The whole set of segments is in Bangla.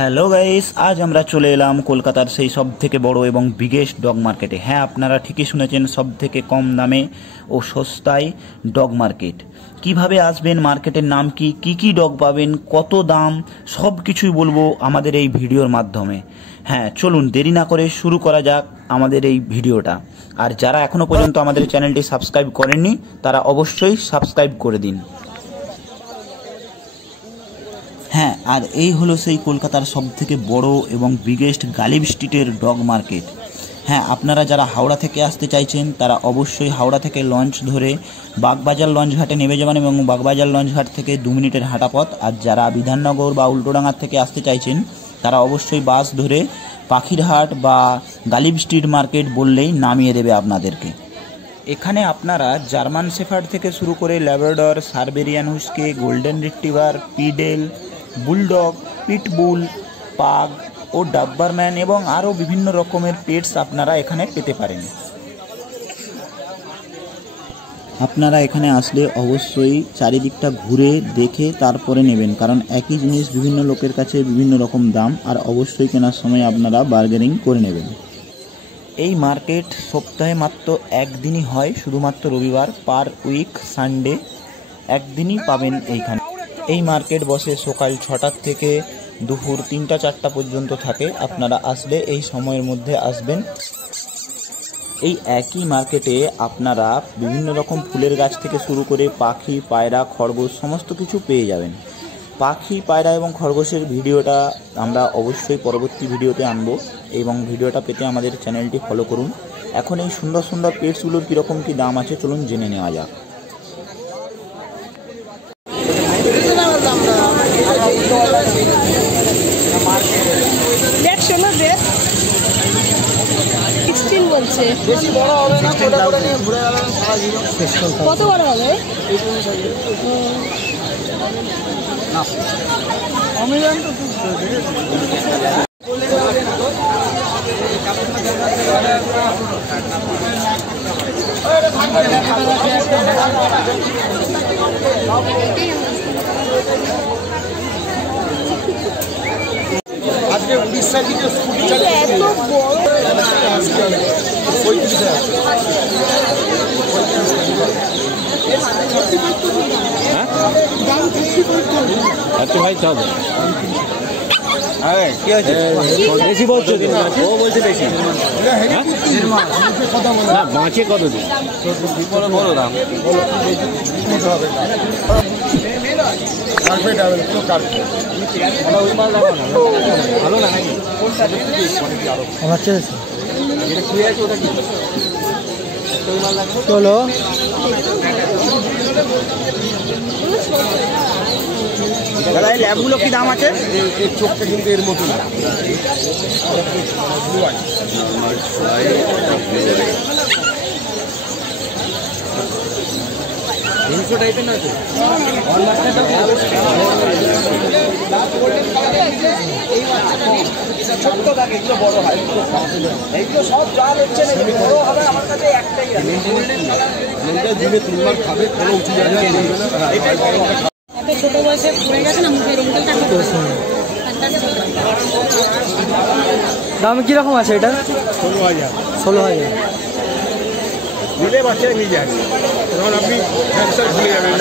হ্যালো গাইস, আজ আমরা চলে এলাম কলকাতার সেই সব থেকে বড় এবং বিগেস্ট ডগ মার্কেটে। হ্যাঁ, আপনারা ঠিকই শুনেছেন, সব থেকে কম দামে ও সস্তায় ডগ মার্কেট। কিভাবে আসবেন, মার্কেটের নাম কি, কি ডগ পাবেন, কত দাম, সব কিছুই বলবো আমাদের এই ভিডিওর মাধ্যমে। হ্যাঁ, চলুন দেরি না করে শুরু করা যাক আমাদের এই ভিডিওটা। আর যারা এখনও পর্যন্ত আমাদের চ্যানেলটি সাবস্ক্রাইব করেননি তারা অবশ্যই সাবস্ক্রাইব করে দিন। হ্যাঁ, আর এই হলো সেই কলকাতার সবথেকে বড় এবং বিগেস্ট গালিব স্ট্রিটের ডগ মার্কেট। হ্যাঁ, আপনারা যারা হাওড়া থেকে আসতে চাইছেন তারা অবশ্যই হাওড়া থেকে লঞ্চ ধরে বাগবাজার লঞ্চ ঘাটে নেমে যাবেন এবং বাগবাজার লঞ্চ ঘাট থেকে 2 মিনিটের হাঁটা পথ। আর যারা বিধাননগর বা উল্টোডাঙ্গার থেকে আসতে চাইছেন তারা অবশ্যই বাস ধরে পাখিরহাট বা গালিব স্ট্রিট মার্কেট বললেই নামিয়ে দেবে আপনাদেরকে। এখানে আপনারা জার্মান শেফার্ড থেকে শুরু করে Labrador, Siberian husky, golden retriever, poodle, bulldog, pitbull, pug ও ডাব্বারম্যান এবং আরও বিভিন্ন রকমের পেটস আপনারা এখানে পেতে পারেন। আপনারা এখানে আসলে অবশ্যই চারিদিকটা ঘুরে দেখে তারপরে নেবেন, কারণ একই জিনিস বিভিন্ন লোকের কাছে বিভিন্ন রকম দাম, আর অবশ্যই কেনার সময় আপনারা বার্গেনিং করে নেবেন। এই মার্কেট সপ্তাহে মাত্র একদিনই হয়, শুধুমাত্র রবিবার, পার উইক সানডে একদিনই পাবেন এইখানে। এই মার্কেট বসে সকাল 6টা থেকে দুপুর 3টা-4টা পর্যন্ত থাকে। আপনারা আসলে এই সময়ের মধ্যে আসবেন। এই একই মার্কেটে আপনারা বিভিন্ন রকম ফুলের গাছ থেকে শুরু করে পাখি, পায়রা, খরগোশ সমস্ত কিছু পেয়ে যাবেন। পাখি, পায়রা এবং খরগোশের ভিডিওটা আমরা অবশ্যই পরবর্তী ভিডিওতে আনবো এবং ভিডিওটা পেতে আমাদের চ্যানেলটি ফলো করুন। এখন এই সুন্দর সুন্দর পেটসগুলোর কীরকম কী দাম আছে চলুন জেনে নেওয়া যাক। কত বড় হবে? আজকে উড়িষ্যা থেকে এত বড় ভাই সব কি আছে? বেশি বলছো, ও বলছে বেশি না। বাঁচে কত দিন বড় দাম ভালো না নাকি? চলো দাদা, এই ল্যাবগুলো কি দাম আছে? এর চোখটা কিন্তু এর মতো না। 300 টাইপের না তো? ছোট্ট দাগ, এগুলো বড় হয়, এইগুলো সব যা দেখছেন এগুলো বড় হবে। আমার কাছে একটাই আছে, দিনে 3 বার খাবে, কোনো উঁচু জায়গায় ছোট বয়সে পড়ে গেছে না মুখের দাম কিরকম আছে এটা? 16,000। 16,000 দিলে বাচ্চারা নিয়ে যান, তখন আপনি ব্যবসা খুলে যাবেন।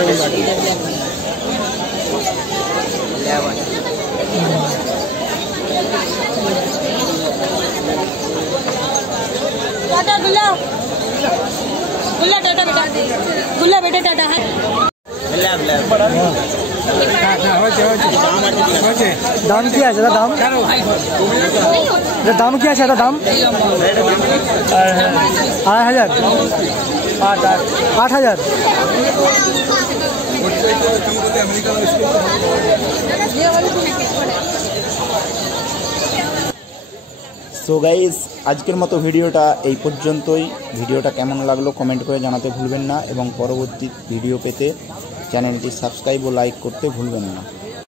टाटा गुल्ला गुल्ला टाटा बेटा, गुल्ला बेटा टाटा है। দাম কি আছে দাদা? দাম কি আছে দাদা? দাম 2,500 8,000। সো গাইস, আজকের মতো ভিডিওটা এই পর্যন্তই। ভিডিওটা কেমন লাগলো কমেন্ট করে জানাতে ভুলবেন না এবং পরবর্তী ভিডিও পেতে চ্যানেলটি সাবস্ক্রাইব ও লাইক করতে ভুলবেন না।